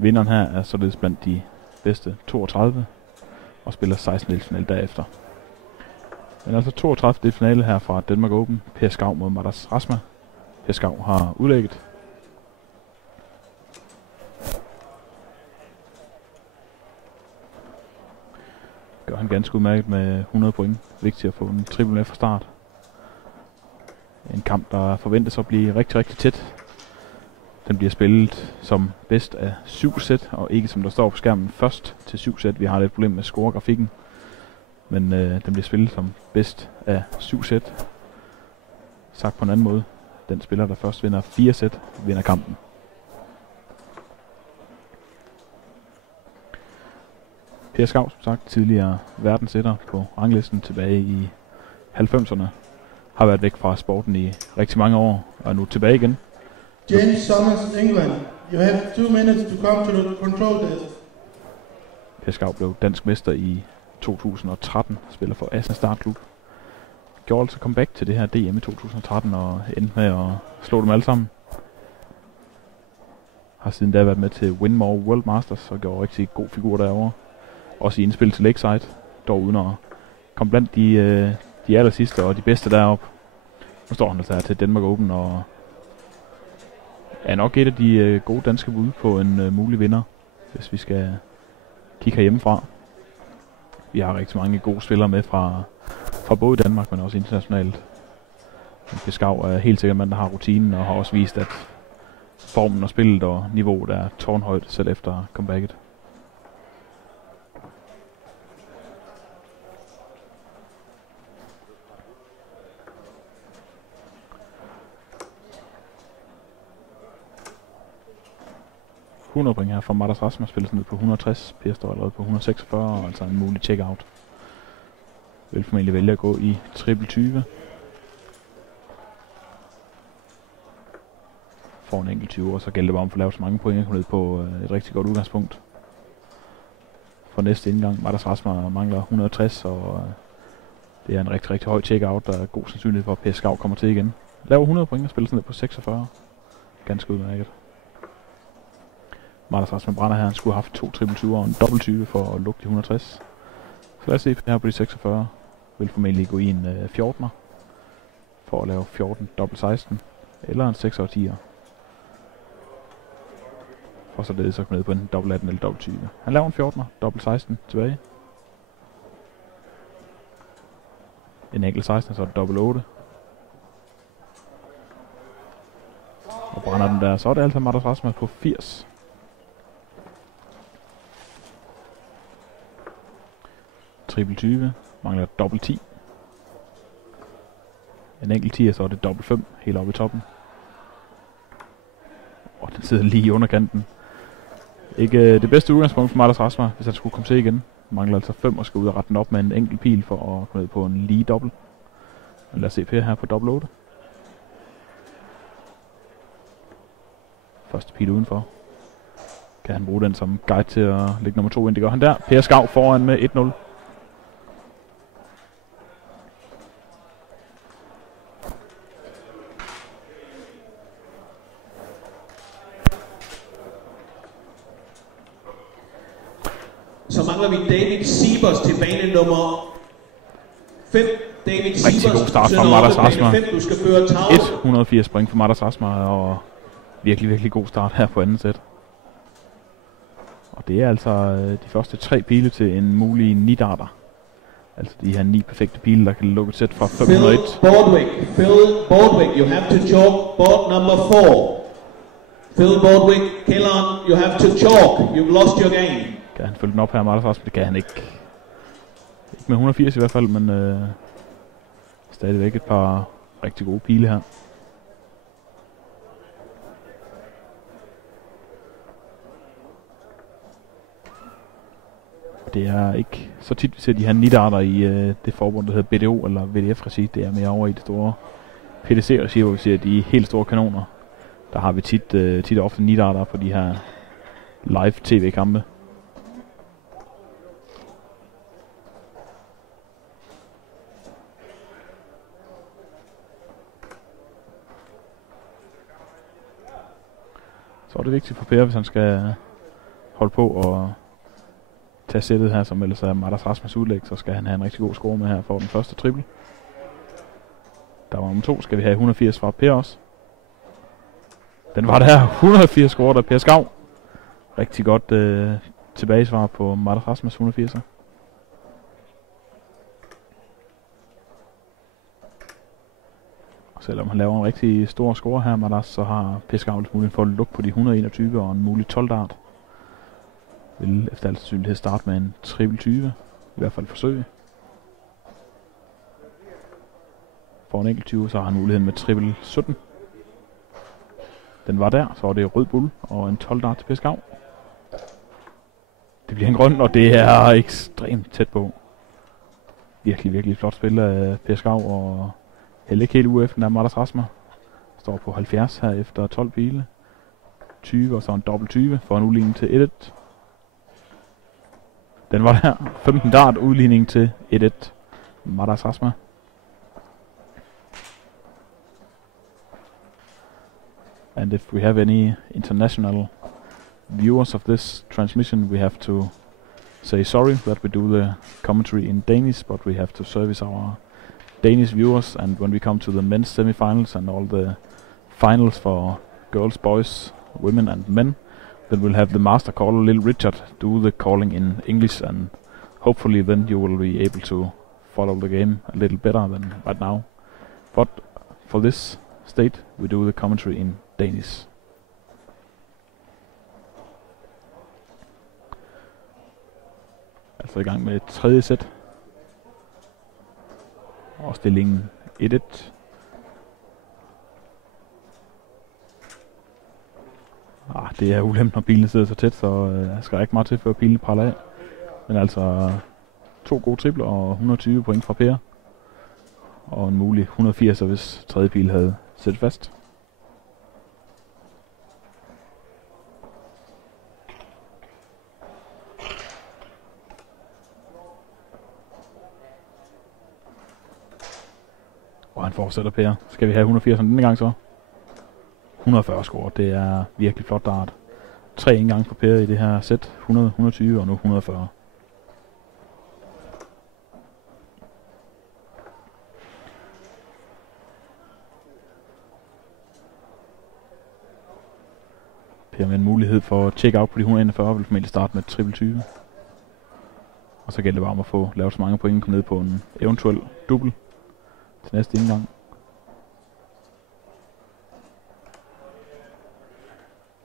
Vinderen her er således blandt de bedste 32 og spiller 16. delfinale derefter. Men altså 32. delfinale her fra Denmark Open. Per Skau mod Matas Rasma. Per Skau har udlægget. Gør han ganske udmærket med 100 point. Vigtigt at få en triple fra start. En kamp, der forventes at blive rigtig, rigtig tæt. Den bliver spillet som bedst af 7 sæt, og ikke som der står på skærmen først til 7 sæt. Vi har lidt problem med scoregrafikken. Men den bliver spillet som bedst af 7 sæt. Sagt på en anden måde. Den spiller, der først vinder 4 sæt, vinder kampen. Per Skau, som sagt, tidligere verdensetter på ranglisten tilbage i 90'erne. Har været væk fra sporten i rigtig mange år, og er nu tilbage igen. James Summers, England. You have 2 minutes to come to the control desk. Per Skau blev dansk mester i 2013, spiller for Assen Startklub. Gjorde altså comeback til det her DM i 2013 og endte med at slå dem alle sammen. Har siden da været med til Winmore World Masters og gjorde rigtig god figur derovre. Også i indspil til Lakeside, dog uden at komme blandt de aller sidste og de bedste deroppe. Nu står han altså her til Denmark Open og er nok et af de gode danske bud på en mulig vinder, hvis vi skal kigge herhjemmefra. Vi har rigtig mange gode spillere med fra både Danmark, men også internationalt. Per Skau er helt sikkert mand, der har rutinen og har også vist, at formen og spillet og niveauet er tårnhøjt selv efter comebacket. Point her fra Matas Rasma, spiller ned på 160. Per står allerede på 146, altså en mulig check-out. Vil formentlig vælge at gå i triple 20. Får en enkelt 20, og så gælder det bare om at få lavet så mange point, at ned på et rigtig godt udgangspunkt. For næste indgang, Matas Rasma mangler 160, og det er en rigtig, rigtig høj check-out, der er god sandsynlighed for, at Per Skau kommer til igen. Laver 100 point og spiller ned på 46. Ganske udmærket. Matas Rasma brænder her. Han skulle have haft 2 triple 20 og en dobbelt 20 for at lukke de 160. Så lad os se her på de 46. Vil formentlig gå i en 14'er for at lave 14 dobbelt 16 eller en 6 og 10'er. Og så det så ned på en dobbelt 18 eller dobbelt 20. Han laver en 14'er, dobbelt 16 tilbage. En enkelt 16, så er det dobbelt 8. Og brænder den der, så er det altså Matas Rasma på 80. Triple 20, mangler dobbelt 10. En enkelt 10, så er det dobbelt 5, helt oppe i toppen. Og den sidder lige i underkanten. Ikke det bedste udgangspunkt for Matas Rasma, hvis han skulle komme til igen. Mangler altså 5 og skal ud og rette den op med en enkelt pil for at komme ned på en lige dobbelt. Lad os se Per her på dobbelt 8. Første pil udenfor. Kan han bruge den som guide til at lægge nummer 2 ind? Det gør han der. Per Skau foran med 1-0. Så mangler vi David Siebers til bane nummer 5. David Siebers. Rigtig god start fra Matas Rasma. 5, 180 point for Matas Rasma, og virkelig, virkelig god start her på anden sæt. Og det er altså de første 3 pile til en mulig 9-darter. Altså de her 9 perfekte pile, der kan lukke et sæt fra 501. Phil Bordwick, you have to chalk board number 4. Phil Bordwick, Kellon, you have to chalk. You've lost your game. Kan han følge den op her, Matas Rasma? Det kan han ikke. Ikke med 180 i hvert fald, men stadigvæk et par rigtig gode pile her. Det er ikke så tit, vi ser de her nidarter i det forbund, der hedder BDO eller VDF-regi. Det er mere over i det store PDC-regi, hvor vi ser de helt store kanoner. Der har vi tit og ofte nidarter på de her live tv-kampe. Så er det vigtigt for Per, hvis han skal holde på og tage sættet her, som ellers er Mardas Rasmus udlæg, så skal han have en rigtig god score med her for den første triple. Der var nummer 2, skal vi have 180 fra Per også. Den var der, 180 score der Per Skav. Rigtig godt tilbagesvar på Mardas Rasmus 180. Og selvom han laver en rigtig stor score her, Mardas, så har Per Skav muligheden for at lukke på de 121 og en mulig 12 dart. Vil efter alt sandsynlighed starte med en triple 20, i hvert fald forsøge. For en enkelt 20, så har han muligheden med triple 17. Den var der, så var det rød bull og en 12 dart til Per Skav. Det bliver en grøn, og det er ekstremt tæt på. Virkelig, virkelig flot spil af Per Skav, og heller ikke helt ude efter den der Mardas Rasmus. Står på 70 her efter 12 pile. 20 og så en dobbelt 20 for en udligning til 1-1. Den var der. 15 dart udligning til 1-1. Mardas Rasmus. And if we have any international viewers of this transmission, we have to say sorry that we do the commentary in Danish, but we have to service our Danish viewers. And when we come to the men's semifinals and all the finals for girls, boys, women and men, then we'll have the master caller, Little Richard, do the calling in English, and hopefully then you will be able to follow the game a little better than right now. But for this state, we do the commentary in Danish. Altså i gang med et tredje sæt. Og stillingen 1-1. Det er ulemt, når pilen sidder så tæt, så jeg skal ikke meget til, før pilen praller af. Men altså 2 gode tripler og 120 point fra Per. Og en mulig 180, hvis tredje pil havde sæt fast. Og han fortsætter Per. Skal vi have 180 denne gang så? 140 score, det er virkelig flot dart. 3 indgange for Per i det her sæt. 100, 120 og nu 140. Per med en mulighed for at check out på de 141, vil formentlig starte med triple 20. Og så gælder det bare om at få lavet så mange point, komme ned på en eventuel dubbel til næste indgang.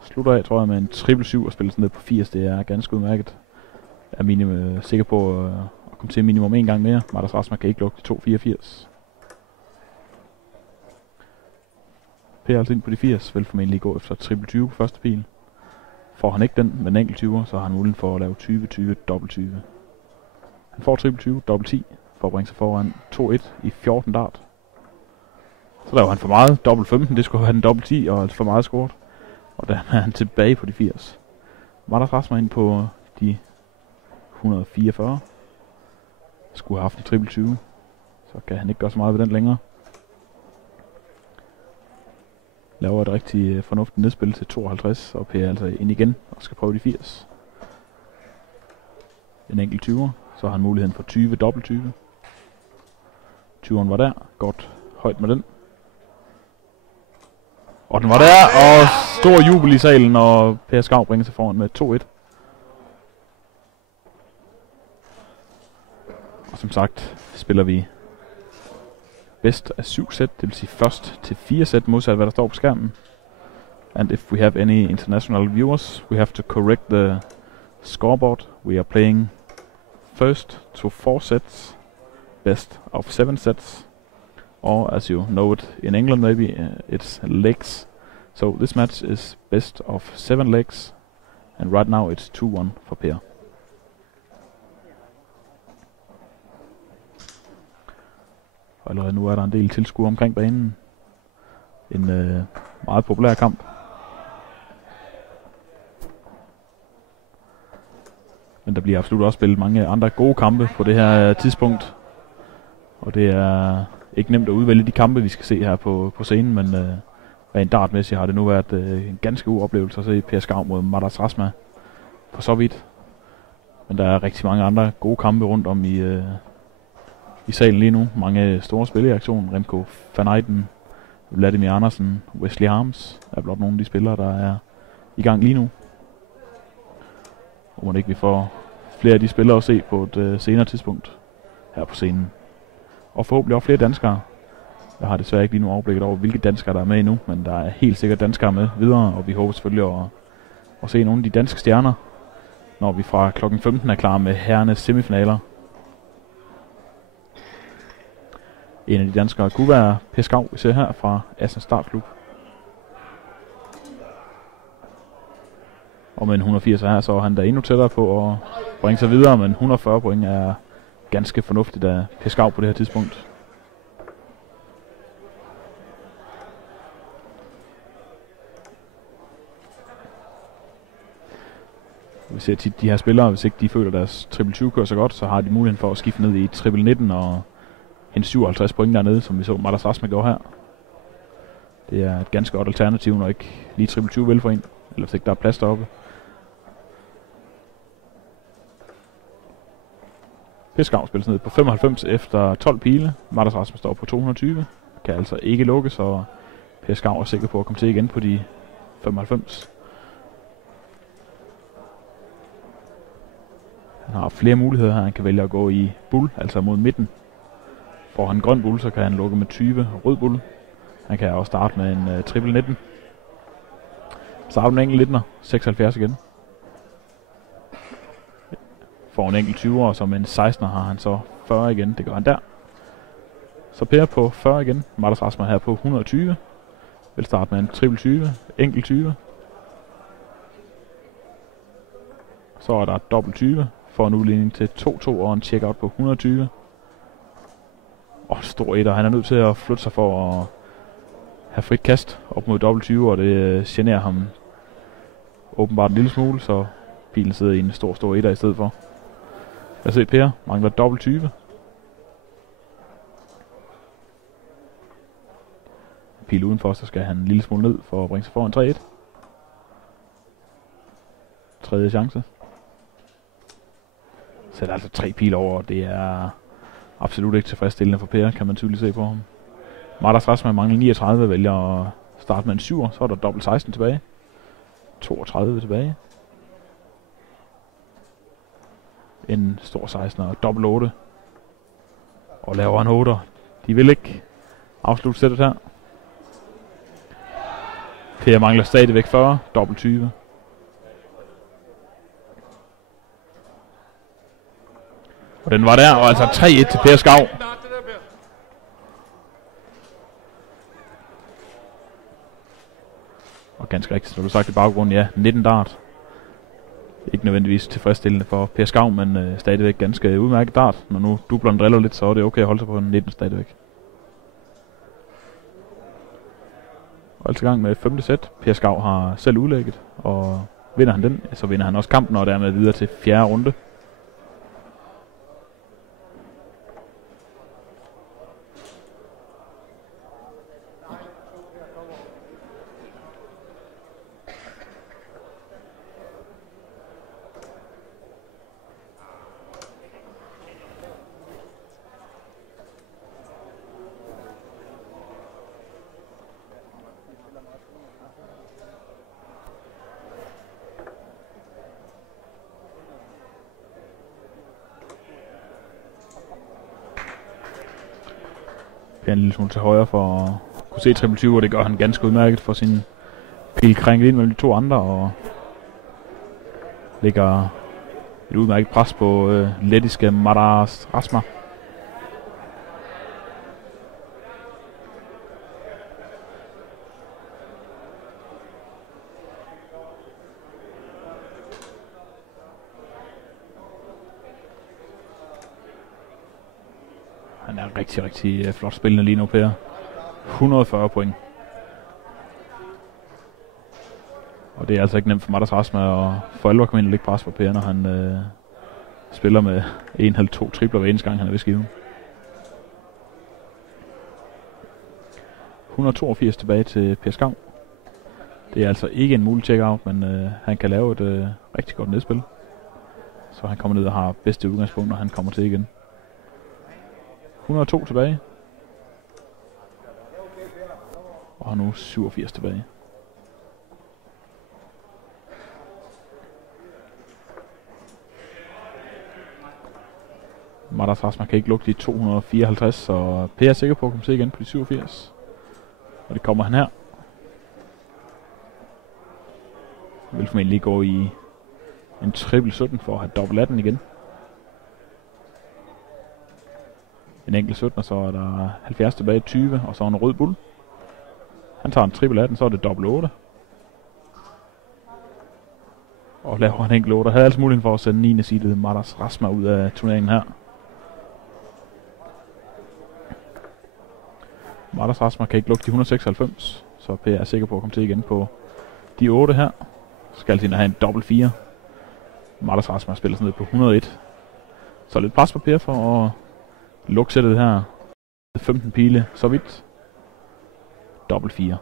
Slutter af, tror jeg, med en triple 7 og spiller sådan ned på 80. Det er ganske udmærket. Jeg er sikker på at komme til minimum en gang mere. Mardas Rasmus kan ikke lukke 2,84. Per altså ind på de 80, vil formentlig gå efter triple 20 på første pil. Får han ikke den med en enkelt 20'er, så har han muligheden for at lave 20-20, dobbelt 20. Han får triple 20, dobbelt 10, for at bringe sig foran 2-1 i 14 dart. Så laver han for meget, dobbelt 15, det skulle have en dobbelt 10, og altså for meget scoret. Og der er han tilbage på de 80. Mardas Rasmus ind på de 144. Skulle have haft en triple 20, så kan han ikke gøre så meget ved den længere. Laver et rigtig fornuftigt nedspil til 52, og Per altså ind igen og skal prøve de 80. En enkelt 20'er, så har han muligheden for 20, dobbelt 20. 20'eren var der, godt højt med den. Og den var der, og stor jubel i salen, når Per Skav bringer sig foran med 2-1. Og som sagt, spiller vi bedst af 7 sæt, det vil sige først til 4 sæt, modsat hvad der står på skærmen. And if we have any international viewers, we have to correct the scoreboard. We are playing first to 4 sets, best of 7 sets. Or as you know it in England maybe, it's legs. So this match is best of 7 legs, and right now it's 2-1 for Per. Og allerede nu er der en del tilskuere omkring banen. En meget populær kamp. Men der bliver absolut også spillet mange andre gode kampe på det her tidspunkt. Og det er ikke nemt at udvælge de kampe, vi skal se her på scenen, men rent dartmæssigt har det nu været en ganske god oplevelse at se Per Skav mod Mardas Rasmus. for så vidt. Men der er rigtig mange andre gode kampe rundt om i salen lige nu. Mange store spil i aktion. Remco van Eijden, Vladimir Andersen, Wesley Harms er blot nogle af de spillere, der er i gang lige nu. Og må ikke vi får flere af de spillere at se på et senere tidspunkt her på scenen. Og forhåbentlig også flere danskere. Jeg har desværre ikke lige nu overblikket over, hvilke danskere der er med endnu, men der er helt sikkert danskere med videre, og vi håber selvfølgelig at se nogle af de danske stjerner, når vi fra klokken 15 er klar med herrenes semifinaler. En af de danskere kunne være Per Skau, vi ser her fra Assens Startklub. Og med en 180 her, så er han der endnu tættere på at bringe sig videre, men 140 point er ganske fornuftigt af Per Skau på det her tidspunkt. Vi ser tit de her spillere, hvis ikke de føler deres triple 20 kører så godt, så har de muligheden for at skifte ned i triple 19 og en 57 point dernede, som vi så Matas Rasma gjorde her. Det er et ganske godt alternativ, når ikke lige triple 20 vil for en, eller hvis ikke der er plads deroppe. Per Skau spilles ned på 95 efter 12 pile. Matas Rasma står på 220. Kan altså ikke lukke, så Per Skau er sikker på at komme til igen på de 95. Han har flere muligheder her. Han kan vælge at gå i bull, altså mod midten. Får han grøn bull, så kan han lukke med 20 rød bull. Han kan også starte med en triple 19. Starter med en enkelt 19'er, 76 igen. Får en enkelt 20'er, og som en 16'er har han så 40 igen. Det gør han der. Så Per på 40 igen. Matas Rasma her på 120. Vil starte med en triple 20, enkelt 20. Så er der dobbelt 20. Får en udligning til 2-2 og en checkout på 120. Og stor etter. Han er nødt til at flytte sig for at have frit kast op mod dobbelt 20, og det generer ham åbenbart en lille smule, så pilen sidder i en stor etter i stedet for. Lad os se, Per mangler dobbelt 20. Pil udenfor, så skal han en lille smule ned for at bringe sig foran 3-1. Tredje chance. Så er der altså 3 pile over, og det er absolut ikke tilfredsstillende for Per, kan man tydeligt se på ham. Matas Rasma mangler 39, vælger at starte med en 7'er, så er der dobbelt 16 tilbage. 32 tilbage. En stor 16 og dobbelt 8. Og laver en 8'er. De vil ikke afslutte sættet her. Per mangler stadigvæk 40, dobbelt 20. Og den var der, og altså 3-1 til Per Skau. Og ganske rigtigt, som du sagt i baggrunden, ja, 19 dart. Ikke nødvendigvis tilfredsstillende for Per Skau, men stadigvæk ganske udmærket dart. Når nu dubleren driller lidt, så er det okay at holde sig på en 19 stadigvæk. Og altså i gang med 5. sæt. Per Skau har selv udlægget, og vinder han den, så vinder han også kampen, og dermed videre til 4. runde. Per en lille smule til højre for at kunne se triple 20, og det gør han ganske udmærket for sin pil krænket ind mellem de 2 andre, og lægger et udmærket pres på lettiske Matas Rasma. Han er rigtig flot spillende lige nu, Per. 140 point. Og det er altså ikke nemt for Matas Rasma at for alvor komme ind og lægge pres på Per, når han spiller med 1,5-2 tripler hver eneste gang, han er ved skiven. 182 tilbage til Per Skau. Det er altså ikke en mulig check-out, men han kan lave et rigtig godt nedspil. Så han kommer ned og har bedste udgangspunkt, når han kommer til igen. 102 tilbage. Og nu 87 tilbage. Madas Rasma kan ikke lukke de 254, så Per er sikker på at komme til igen på de 87. Og det kommer han her. Han vil formentlig lige gå i en triple 17 for at have dobbelt 18 igen. En enkelt 17, og så er der 70 tilbage, 20, og så en rød bull. Han tager en triple 18, så er det dobbelt 8. Og laver en enkelt 8. Havde altså muligheden for at sende 9. seedet Madas Rasma ud af turneringen her. Madas Rasma kan ikke lukke de 196, så Per er sikker på at komme til igen på de 8 her. Skal altså have en dobbelt 4. Madas Rasma spiller sådan ned på 101. Så lidt pres på Per for at lukke sættet her. 15 pile, så vidt. Dobbelt 4.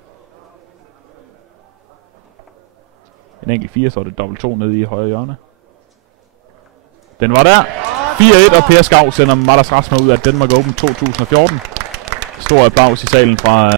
En enkelt 4, så er det dobbelt 2 nede i højre hjørne. Den var der. 4-1, og Per Skau sender Madas Rasma ud af Denmark Open 2014. Stor applaus i salen fra